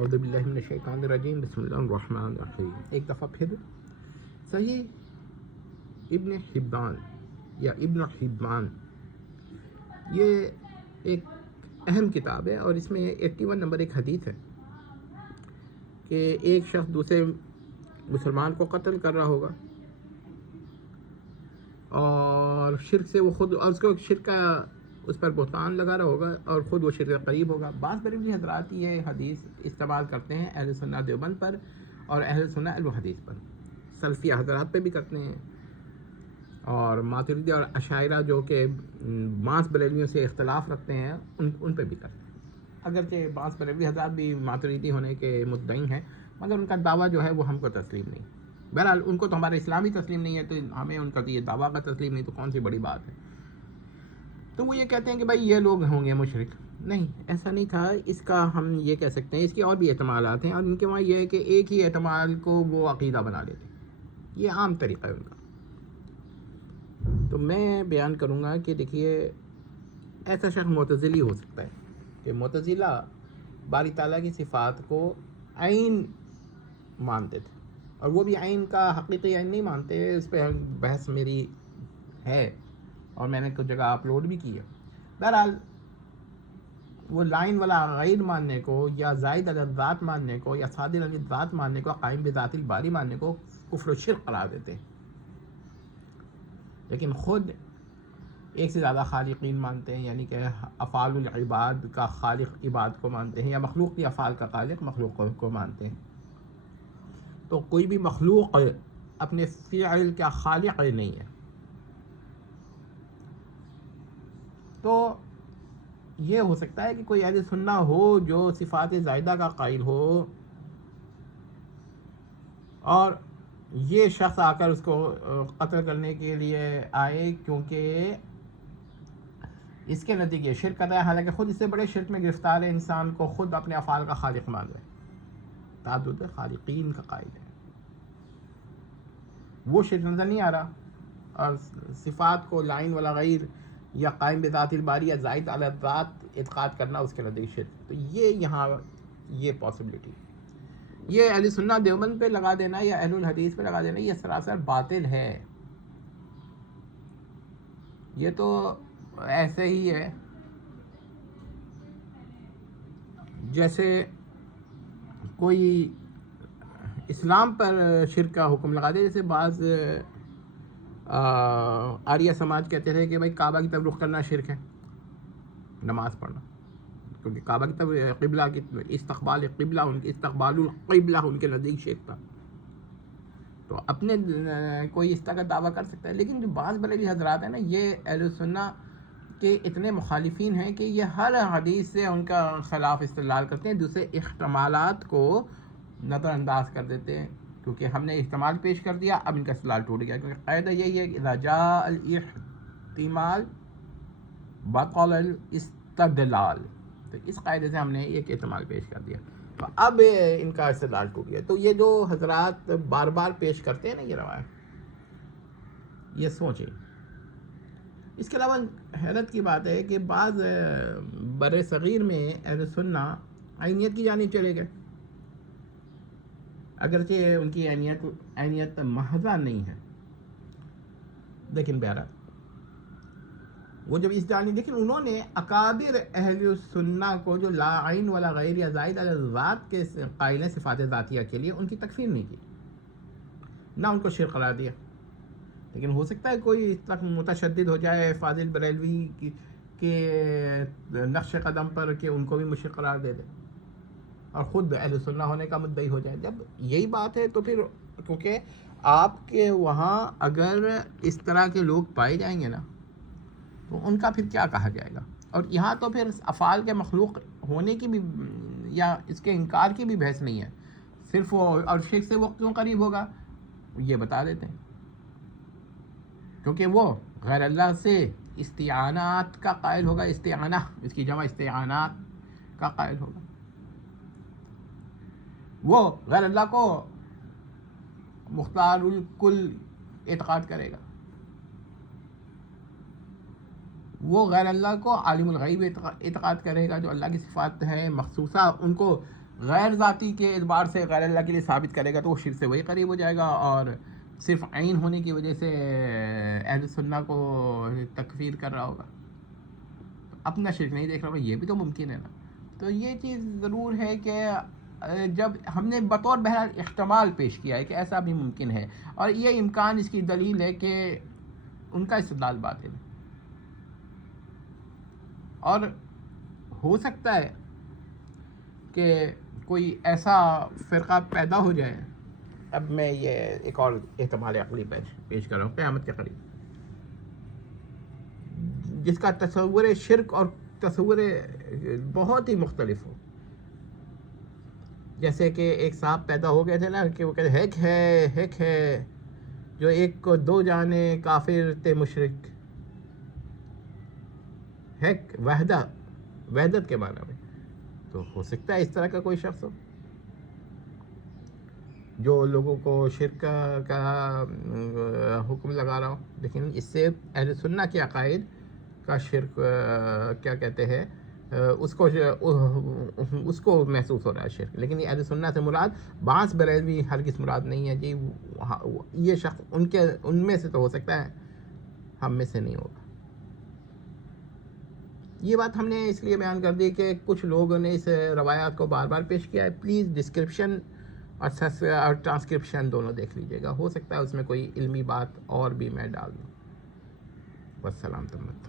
اعوذ باللہ من الشیطان الرجیم، بسم اللہ الرحمن الرحیم۔ ایک دفعہ پھر صحیح ابن حبان یا ابن حبان، یہ ایک اہم کتاب ہے اور اس میں 81 نمبر ایک حدیث ہے کہ ایک شخص دوسرے مسلمان کو قتل کر رہا ہوگا اور شرک سے وہ خود، اور اس کو شرک کا اس پر بہتان لگا رہا ہوگا اور خود وہ شرک کے قریب ہوگا۔ بعض بریلوی حضرات یہ حدیث استعمال کرتے ہیں اہل سنہ دیوبند پر اور اہل سنہ الحدیث پر، سلفی حضرات پہ بھی کرتے ہیں، اور ماتریدی اور اشاعرہ جو کہ بعض بریلویوں سے اختلاف رکھتے ہیں ان پہ بھی کرتے ہیں۔ اگرچہ بعض بریلوی حضرات بھی ماتریدی ہونے کے مدعی ہیں، مگر ان کا دعویٰ جو ہے وہ ہم کو تسلیم نہیں۔ بہرحال ان کو تو ہمارا اسلامی تسلیم نہیں ہے، تو ہمیں ان کا تو یہ دعویٰ کا تسلیم نہیں، تو کون سی بڑی بات ہے۔ تو وہ یہ کہتے ہیں کہ بھائی یہ لوگ ہوں گے مشرک۔ نہیں، ایسا نہیں تھا۔ اس کا ہم یہ کہہ سکتے ہیں، اس کے اور بھی احتمالات ہیں، اور ان کے وہاں یہ ہے کہ ایک ہی احتمال کو وہ عقیدہ بنا لیتے ہیں، یہ عام طریقہ ہے ان کا۔ تو میں بیان کروں گا کہ دیکھیے، ایسا شخص معتزلی ہو سکتا ہے کہ معتزلہ باری تعالیٰ کی صفات کو عین مانتے تھے، اور وہ بھی عین کا حقیقی عین نہیں مانتے، اس پہ بحث میری ہے اور میں نے کچھ جگہ اپلوڈ بھی کی ہے۔ بہرحال وہ لائن والا غیر ماننے کو، یا زائد علی الذات ماننے کو، یا صادر علی الذات ماننے کو، قائم بذات الباری ماننے کو کفر و شرک قرار دیتے ہیں، لیکن خود ایک سے زیادہ خالقین مانتے ہیں، یعنی کہ افعال العباد کا خالق عباد کو مانتے ہیں، یا مخلوق کی افعال کا خالق مخلوق کو مانتے ہیں۔ تو کوئی بھی مخلوق اپنے فعل کا خالق نہیں ہے۔ تو یہ ہو سکتا ہے کہ کوئی اہل سنہ ہو جو صفات زائدہ کا قائل ہو، اور یہ شخص آ کر اس کو قتل کرنے کے لیے آئے، کیونکہ اس کے نتیجے شرک کر رہا ہے، حالانکہ خود اس سے بڑے شرک میں گرفتار ہے، انسان کو خود اپنے افعال کا خالق مان رہا ہے، تعدد خالقین کا قائل ہے۔ وہ شرک نظر نہیں آ رہا، اور صفات کو لائن والا غیر یا قائم بذات الباری یا زائد علی الذات اعتقاد کرنا اس کے نتیجے شرک۔ تو یہ یہاں یہ پاسبلٹی، یہ اہل سنہ دیوبند پہ لگا دینا یا اہل الحدیث پہ لگا دینا، یہ سراسر باطل ہے۔ یہ تو ایسے ہی ہے جیسے کوئی اسلام پر شرک کا حکم لگا دے، جیسے بعض آریہ سماج کہتے تھے کہ بھائی کعبہ کی طرف رخ کرنا شرک ہے، نماز پڑھنا، کیونکہ کعبہ کی طرف قبلہ کی استقبال قبلہ، استقبال القبلہ ان کے نزدیک شرک تھا۔ تو اپنے کوئی اس طرح کا دعویٰ کر سکتا ہے، لیکن جو بعض بریلوی حضرات ہیں نا، یہ اہل سنہ کے اتنے مخالفین ہیں کہ یہ ہر حدیث سے ان کا خلاف استدلال کرتے ہیں، دوسرے احتمالات کو نظر انداز کر دیتے ہیں، کیونکہ ہم نے احتمال پیش کر دیا، اب ان کا استدلال ٹوٹ گیا، کیونکہ قاعدہ یہی ہے کہ اذا جاء الاحتمال بطل الاستدلال، تو اس قاعدے سے ہم نے ایک احتمال پیش کر دیا، تو اب ان کا استدلال ٹوٹ گیا۔ تو یہ جو حضرات بار بار پیش کرتے ہیں نا یہ روایت، یہ سوچیں۔ اس کے علاوہ حیرت کی بات ہے کہ بعض بر صغیر میں اہل سنہ عینیت کی جانب چلے گئے، اگرچہ ان کی عینیت محضہ نہیں ہے، لیکن بہرحال وہ جب اس جانب، لیکن انہوں نے اکابر اہل سنہ کو جو لا عین ولا غیر یا زائد علی الذات کے قائل ہیں صفات ذاتیہ کے لیے، ان کی تکفیر نہیں کی، نہ ان کو شرک قرار دیا۔ لیکن ہو سکتا ہے کوئی اس تک متشدد ہو جائے فاضل بریلوی کے نقش قدم پر کہ ان کو بھی مشرک قرار دے دے، اور خود اہل سنہ ہونے کا مدعی ہو جائے۔ جب یہی بات ہے تو پھر، کیونکہ آپ کے وہاں اگر اس طرح کے لوگ پائے جائیں گے نا، تو ان کا پھر کیا کہا جائے گا۔ اور یہاں تو پھر افعال کے مخلوق ہونے کی بھی یا اس کے انکار کی بھی بحث نہیں ہے، صرف وہ، اور شرک سے وہ کیوں قریب ہوگا یہ بتا دیتے ہیں، کیونکہ وہ غیر اللہ سے استعانات کا قائل ہوگا، استعانہ اس کی جمع استعانات کا قائل ہوگا، وہ غیر اللہ کو مختار الکل اعتقاد کرے گا، وہ غیر اللہ کو عالم الغیب اعتقاد کرے گا، جو اللہ کی صفات ہیں مخصوصہ ان کو غیر ذاتی کے اعتبار سے غیر اللہ کے لیے ثابت کرے گا تو وہ شرک سے وہی قریب ہو جائے گا، اور صرف عین ہونے کی وجہ سے اہل سنہ کو تکفیر کر رہا ہوگا، اپنا شرک نہیں دیکھ رہا ہوگا، یہ بھی تو ممکن ہے نا۔ تو یہ چیز ضرور ہے کہ جب ہم نے بطور بہرحال احتمال پیش کیا ہے کہ ایسا بھی ممکن ہے، اور یہ امکان اس کی دلیل ہے کہ ان کا استدلال باطل ہے، اور ہو سکتا ہے کہ کوئی ایسا فرقہ پیدا ہو جائے۔ اب میں یہ ایک اور احتمال عقلی پیش کر رہا ہوں قیامت کے قریب، جس کا تصور شرک اور تصور بہت ہی مختلف ہو۔ جیسے کہ ایک صاحب پیدا ہو گئے تھے نا کہ وہ کہتے ہیک ہے جو ایک کو دو جانے کافر تے مشرک، ہیک وحدت کے معنی میں۔ تو ہو سکتا ہے اس طرح کا کوئی شخص ہو جو لوگوں کو شرک کا حکم لگا رہا ہو، لیکن اس سے اہل سنہ کے عقائد کا شرک کیا کہتے ہیں اس کو محسوس ہو رہا ہے شرک، لیکن یہ اہل سنہ سے مراد بعض بریلوی ہرگز مراد نہیں ہے جی، یہ شخص ان میں سے تو ہو سکتا ہے، ہم میں سے نہیں ہوگا۔ یہ بات ہم نے اس لیے بیان کر دی کہ کچھ لوگوں نے اس روایات کو بار بار پیش کیا ہے، پلیز ڈسکرپشن اور ٹرانسکرپشن دونوں دیکھ لیجیے گا، ہو سکتا ہے اس میں کوئی علمی بات اور بھی میں ڈال دوں۔ والسلام تمت۔